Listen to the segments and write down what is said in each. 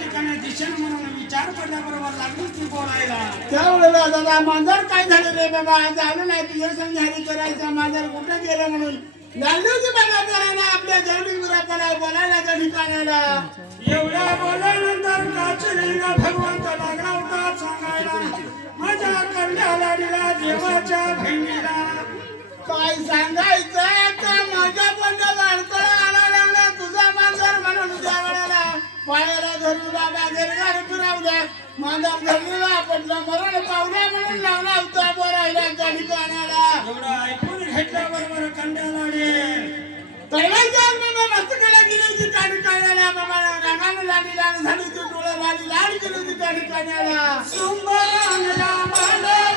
ठिकाणी दिशेने म्हणून विचार पडल्याबरोबर लागली ती बोलायला. त्यावेळेला दादा मांजर काय झालं रे बाबा, आज आलो नाही तुझ्या संग हरी करायचा, मांजर कुठं गेलं म्हणून लागली होती बाबा करायला आपल्या जवळी गुरापाला बोलायला त्या ठिकाणाला. एवढ्या बोलल्यानंतर काचलिंग भगवंत लागला होता सांगायला माझ्या कन्या लाडीला देवाच्या बहिणीला. काय सांगायचं का माझ्या पंडाला अडथळा आला लागला तुझा मांजर म्हणून त्या वेळेला पायाला धरून बाबा घरघर फिरवल्या मांजर धरलेला पडला मरण पावल्या म्हणून लावला होता बोरायला त्या ठिकाणाला. एवढं ऐकून घेतल्याबरोबर कन्या लाडी तळवाच्या मस्तकाला गेली होती त्या ठिकाणाला बाबा रंगाने लाडी लाड झाली होती डोळा लाडी लाड केली होती त्या ठिकाणाला. सुंदरांना मांडला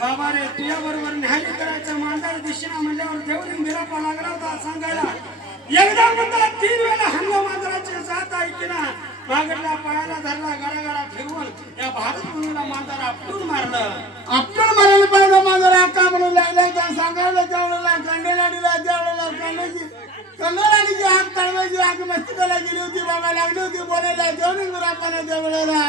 बाबा रे तुझ्या बरोबर न्याय करायचं मांजर दिशेला म्हणल्यावर देवरी मिरापा लागला होता सांगायला. एकदा म्हणता 3 वेळा हंगा मांजराची जात ऐकना मागडला पायाला धरला गरागरा फिरवून या भारत मुलीला मांजर आपटून मारलं. आपटून मारायला पाहिजे मांजरा का म्हणून लागला त्या सांगायला त्यावेळेला कंडेलाडीला त्यावेळेला कंडेलाडीची हात काढवायची आग मस्तकाला गेली होती बाबा लागली होती बोलायला देवरी मिरापाला त्या वेळेला.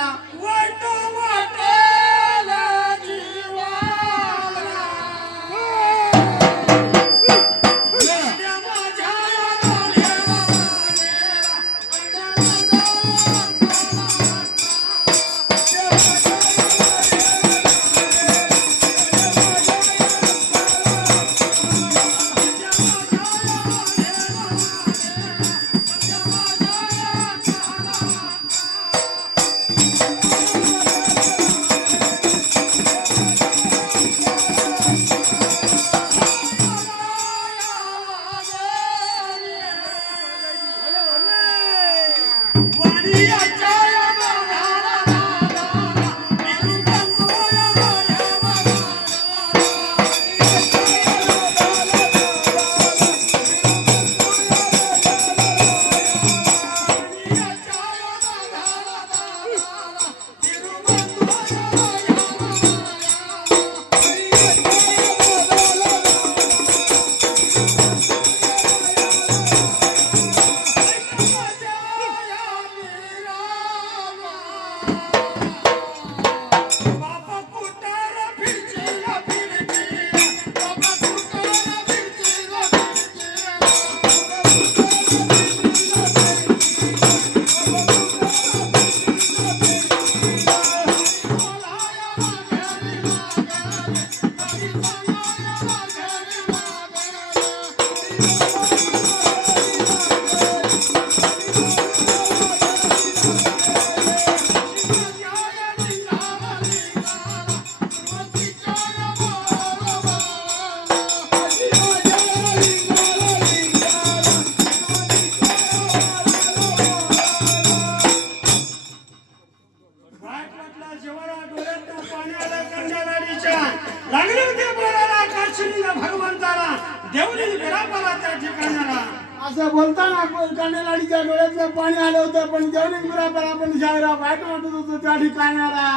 असं बोलताना कानेलाडीच्या डोळ्यातलं पाणी आलं होतं, पण देवलिंग बिरापाला पण शायरा वाईट वाटत होतं त्या ठिकाणाला.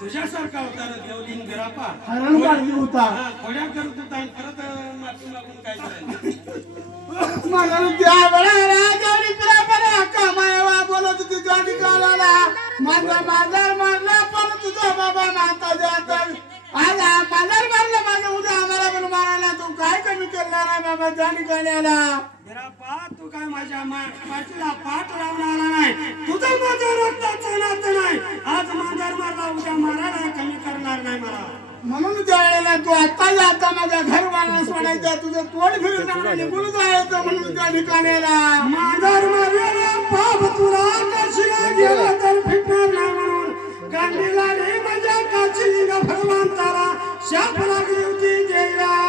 तुझ्यासारखा होता रे देवलिंग बिरापा. हरण काढली होता. हा, खोड्या करत होता आणि परत माफी मागून काय करायचं. म्हणून त्या वेळेला देवलिंग बिरापाला हक्का मायवा बोलत होती त्या ठिकाणाला. माझा मांजर मारला पण तुझा बाबा माता जात. आज मांजर मारलं माझं, उद्या आम्हाला पण मारायला. तू काय कमी करणार आहे बाबा त्या ठिकाणाला. बिरापा तू काय माझ्या पाठीला पाठ लावणारा नाही. तुझं माझ्या रक्ताचं नातं नाही. आज मांजर मारला, उद्या मारायला कमी करणार नाही मला. म्हणून त्या वेळेला तू आता माझ्या घर बांधून सोडायचं, तुझं तोंड फिरून जाणार निघून जायचं. म्हणून त्या ठिकाणाला मांजर मारलेला पाप तुला काशीला गेला तर फिटणार नाही. म्हणून गांधीला माझ्या काशीलिंग भगवंताला शाप लागली होती देईला.